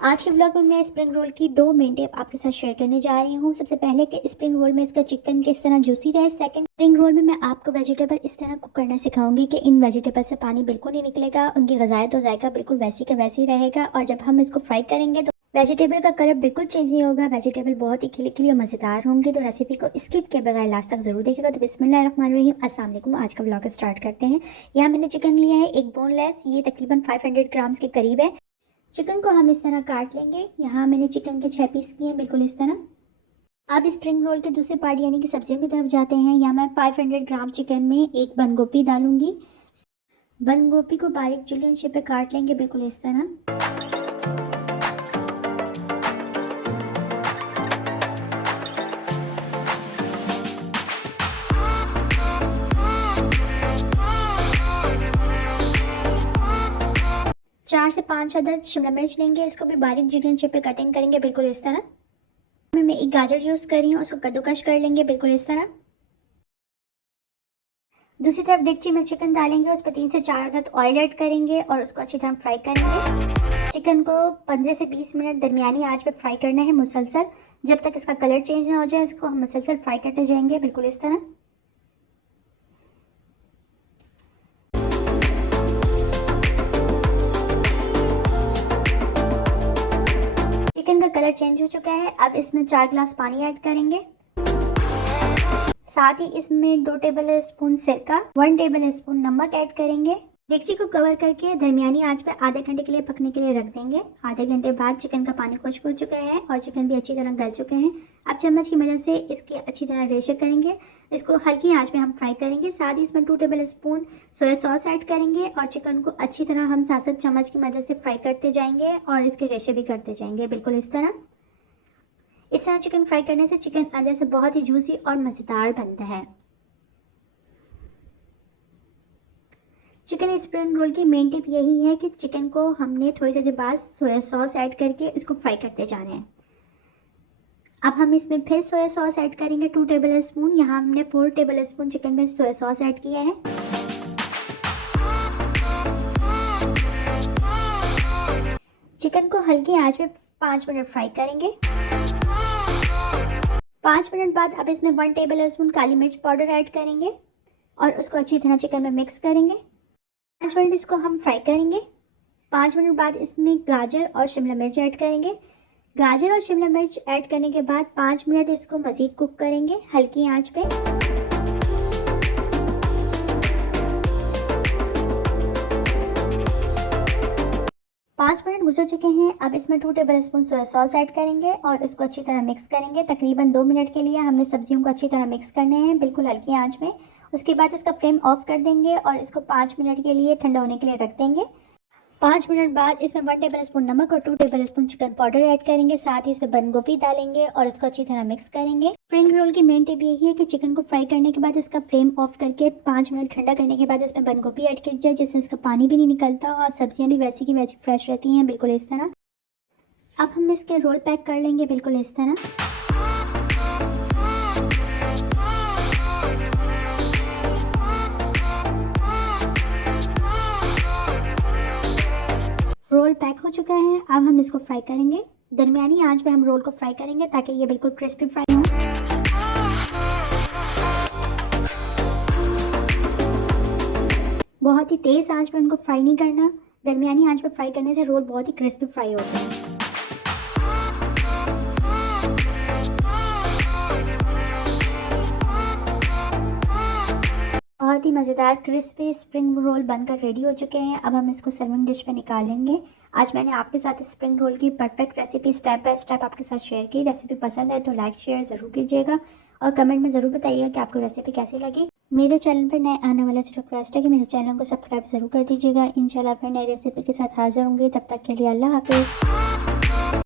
आज के व्लॉग में मैं स्प्रिंग रोल की 2 मेन टिप आपके साथ शेयर करने जा रही हूँ। सबसे पहले कि स्प्रिंग रोल में इसका चिकन किस तरह जूसी रहे। सेकंड, स्प्रिंग रोल में मैं आपको वेजिटेबल इस तरह कुक करना सिखाऊंगी कि इन वेजिटेबल से पानी बिल्कुल नहीं निकलेगा, उनकी ग़ज़ायत और जायका बिल्कुल वैसी का वैसी रहेगा। और जब हम इसको फ्राई करेंगे तो वेजिटेबल का कलर बिल्कुल चेंज नहीं होगा, वेजिटेबल बहुत ही खिली खिली और मज़ेदार होंगे। तो रेसिपी को स्किप किए बगैर लास्ट तक जरूर देखिएगा। तो बिस्मिल्लाहिर्रहमानिर्रहीम, अस्सलाम वालेकुम। आज का व्लॉग स्टार्ट करते हैं। यहाँ मैंने चिकन लिया है एक बोनलेस, ये तकरीबन 500 ग्राम्स के करीब है। चिकन को हम इस तरह काट लेंगे। यहाँ मैंने चिकन के 6 पीस किए हैं, बिल्कुल इस तरह। अब स्प्रिंग रोल के दूसरे पार्ट यानी कि सब्जियों की तरफ जाते हैं। यहाँ मैं 500 ग्राम चिकन में एक बंद गोभी डालूंगी। बंद गोभी को बारीक जुलियन शेप पे काट लेंगे, बिल्कुल इस तरह। 4 से 5 अदद शिमला मिर्च लेंगे, इसको भी बारीक जुलियन शेप पे कटिंग करेंगे, बिल्कुल इस तरह। मैं एक गाजर यूज़ कर रही हूँ, उसको कद्दूकश कर लेंगे, बिल्कुल इस तरह। दूसरी तरफ डेगची में चिकन डालेंगे, उस पर 3 से 4 अदद ऑयल ऐड करेंगे और उसको अच्छी तरह फ्राई करेंगे। चिकन को 15 से 20 मिनट दरमियानी आंच पे फ्राई करना है मुसलसल, जब तक इसका कलर चेंज ना हो जाए। इसको हम मुसलसल फ्राई करते जाएंगे, बिल्कुल इस तरह। चिकन का कलर चेंज हो चुका है। अब इसमें 4 गिलास पानी ऐड करेंगे, साथ ही इसमें 2 टेबल स्पून सिरका, 1 टेबल स्पून नमक ऐड करेंगे। डेगची को कवर करके दरमियानी आंच पे आधे घंटे के लिए पकने के लिए रख देंगे। आधे घंटे बाद चिकन का पानी खुश्क हो चुका है और चिकन भी अच्छी तरह गल चुके हैं। अब चम्मच की मदद से इसके अच्छी तरह रेशे करेंगे। इसको हल्की आंच में हम फ्राई करेंगे। साथ ही इसमें 2 table spoon soya sauce add करेंगे और चिकन को अच्छी तरह हम साथ चम्मच की मदद से फ्राई करते जाएंगे और इसके रेशे भी करते जाएंगे, बिल्कुल इस तरह। इस तरह चिकन फ्राई करने से चिकन अंदर से बहुत ही जूसी और मज़ेदार बनता है। चिकन स्प्रिंग रोल की मेन टिप यही है कि चिकन को हमने थोड़ी देर बाद सोया सॉस ऐड करके इसको फ्राई करते जाना है। अब हम इसमें फिर सोया सॉस ऐड करेंगे 2 टेबल स्पून। यहाँ हमने 4 टेबल स्पून चिकन में सोया सॉस ऐड किया है। चिकन को हल्की आंच में 5 मिनट फ्राई करेंगे। 5 मिनट बाद अब इसमें 1 टेबल स्पून काली मिर्च पाउडर ऐड करेंगे और उसको अच्छी तरह चिकन में मिक्स करेंगे। 5 मिनट इसको हम फ्राई करेंगे। 5 मिनट बाद इसमें गाजर और शिमला मिर्च ऐड करेंगे। गाजर और शिमला मिर्च ऐड करने के बाद 5 मिनट इसको मज़ीद कुक करेंगे हल्की आंच पे। 5 मिनट गुजर चुके हैं। अब इसमें 2 table spoon soya sauce add करेंगे और इसको अच्छी तरह मिक्स करेंगे। तकरीबन 2 मिनट के लिए हमने सब्जियों को अच्छी तरह मिक्स करने हैं, बिल्कुल हल्की आंच में। उसके बाद इसका फ्लेम ऑफ कर देंगे और इसको 5 मिनट के लिए ठंडा होने के लिए रख देंगे। 5 मिनट बाद इसमें 1 टेबल स्पून नमक और 2 table spoon chicken powder add करेंगे। साथ ही इसमें बंद गोभी डालेंगे और इसको अच्छी तरह मिक्स करेंगे। स्प्रिंग रोल की मेन टिप यही है कि चिकन को फ्राई करने के बाद इसका फ्लेम ऑफ करके 5 मिनट ठंडा करने के बाद इसमें बंद गोभी ऐड की जाए, जिससे इसका पानी भी नहीं निकलता और सब्जियां भी वैसी की वैसी फ्रेश रहती हैं, बिल्कुल इस तरह। अब हम इसके रोल पैक कर लेंगे, बिल्कुल इस तरह। रोल पैक हो चुका है। अब हम इसको फ्राई करेंगे। दरमियानी आंच पे हम रोल को फ्राई करेंगे ताकि ये बिल्कुल क्रिस्पी फ्राई हो। बहुत ही तेज़ आंच पे उनको फ्राई नहीं करना, दरमियानी आंच पे फ्राई करने से रोल बहुत ही क्रिस्पी फ्राई होते हैं। बहुत ही मज़ेदार क्रिस्पी स्प्रिंग रोल बनकर रेडी हो चुके हैं। अब हम इसको सर्विंग डिश पे निकालेंगे। आज मैंने आपके साथ स्प्रिंग रोल की perfect recipe step by step आपके साथ शेयर की। रेसिपी पसंद है तो लाइक शेयर ज़रूर कीजिएगा और कमेंट में ज़रूर बताइएगा कि आपको रेसिपी कैसी लगी। मेरे चैनल पर नए आने वाले से रिक्वेस्ट है कि मेरे चैनल को सब्सक्राइब ज़रूर कर दीजिएगा। इंशाल्लाह फिर नई रेसिपी के साथ हाजिर होंगे। तब तक के लिए अल्लाह हाफिज़।